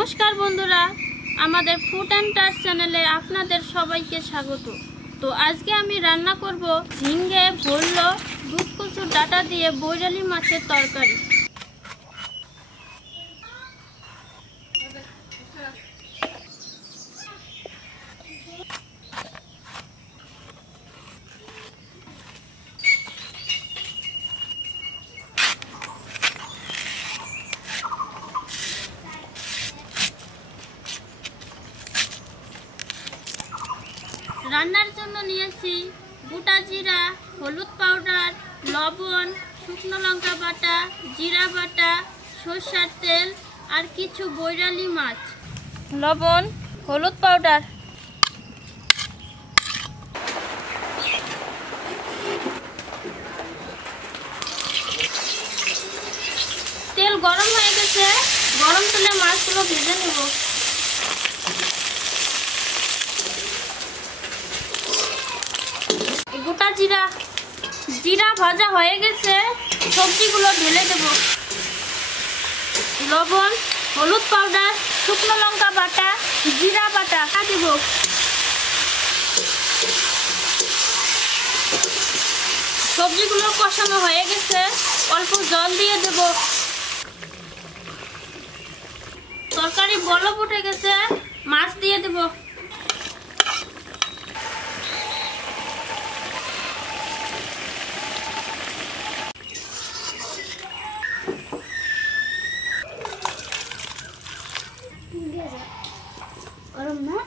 নমস্কার বন্ধুরা, আমাদের ফুড অ্যান্ড টাচ চ্যানেলে আপনাদের সবাইকে স্বাগত। তো আজকে আমি রান্না করব ঝিঙ্গে, ভোল্ল, দুধ কচুর ডাঁটা দিয়ে বৈরালি মাছের তরকারি। রান্নার জন্য নিয়েছি গোটা জিরা, হলুদ পাউডার, লবণ, শুকনো লঙ্কা বাটা, জিরা বাটা, সরষের তেল আর কিছু বৈরালি মাছ। লবণ, হলুদ পাউডার, তেল গরম হয়ে গেছে, গরম তেলে মাছগুলো ভেজে নেব। গোটা জিরা ভাজা হয়ে গেছে, সবজিগুলো ঢেলে দেব। লবণ, হলুদ পাউডার, শুকনো লঙ্কা বাটা, জিরা বাটা দেব। সবজিগুলো কষানো হয়ে গেছে, অল্প জল দিয়ে দেব। তরকারি বলক উঠে গেছে, মাছ দিয়ে দেব। গরম না